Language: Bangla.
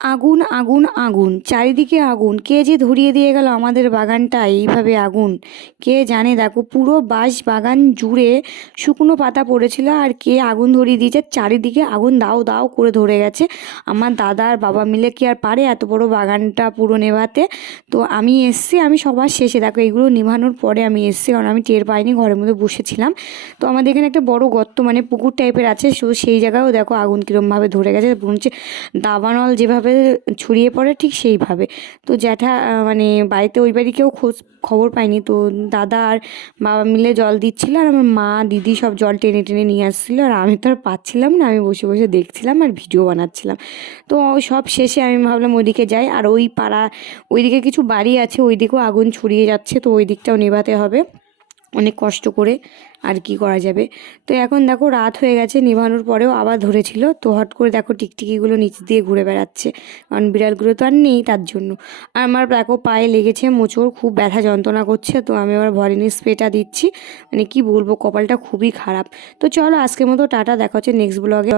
আগুন আগুন আগুন, চারিদিকে আগুন। কে যে ধরিয়ে দিয়ে গেল আমাদের বাগানটা এইভাবে আগুন, কে জানে। দেখো পুরো বাঁশ বাগান জুড়ে শুকনো পাতা পড়েছিল, আর কে আগুন ধরিয়ে দিয়েছে। চারিদিকে আগুন দাও দাও করে ধরে গেছে। আমার দাদা আর বাবা মিলে কি আর পারে এত বড় বাগানটা পুরো নেভাতে। তো আমি এসছি, আমি সবার শেষে। দেখো এইগুলো নেভানোর পরে আমি এসছি, কারণ আমি টের পাইনি, ঘরের মধ্যে বসেছিলাম। তো আমাদের এখানে একটা বড় গর্ত মানে পুকুর টাইপের আছে, সেই জায়গায়ও দেখো আগুন কীরমভাবে ধরে গেছে। বলছে দাবানল যেভাবে ছড়িয়ে পড়ে ঠিক সেইভাবে। তো জ্যাঠা মানে বাড়িতে ওই বাড়ি কেউ খবর পায়নি। তো দাদা আর বাবা মিলে জল দিচ্ছিলো, আর আমার মা দিদি সব জল টেনে টেনে নিয়ে আসছিলো। আর আমি তো আর পাচ্ছিলাম না, আমি বসে বসে দেখছিলাম আর ভিডিও বানাচ্ছিলাম। তো সব শেষে আমি ভাবলাম ওইদিকে যাই। আর ওই পাড়া ওইদিকে কিছু বাড়ি আছে, ওই দিকেও আগুন ছড়িয়ে যাচ্ছে, তো ওই দিকটাও নেভাতে হবে অনেক কষ্ট করে। আর কি করা যাবে। তো এখন দেখো রাত হয়ে গেছে, নেভানোর পরেও আবার ধরেছিল। তো হট করে দেখো টিকটিকিগুলো নিচ দিয়ে ঘুরে বেড়াচ্ছে, কারণ বিড়ালগুলো তো আর নেই তার জন্য। আর আমার দেখো পায়ে লেগেছে মোচড়, খুব ব্যথা যন্ত্রণা করছে। তো আমি আবার ভলিনি স্প্রেটা দিচ্ছি। মানে কি বলবো, কপালটা খুবই খারাপ। তো চলো আজকের মতো টাটা, দেখা হচ্ছে নেক্সট ব্লগে।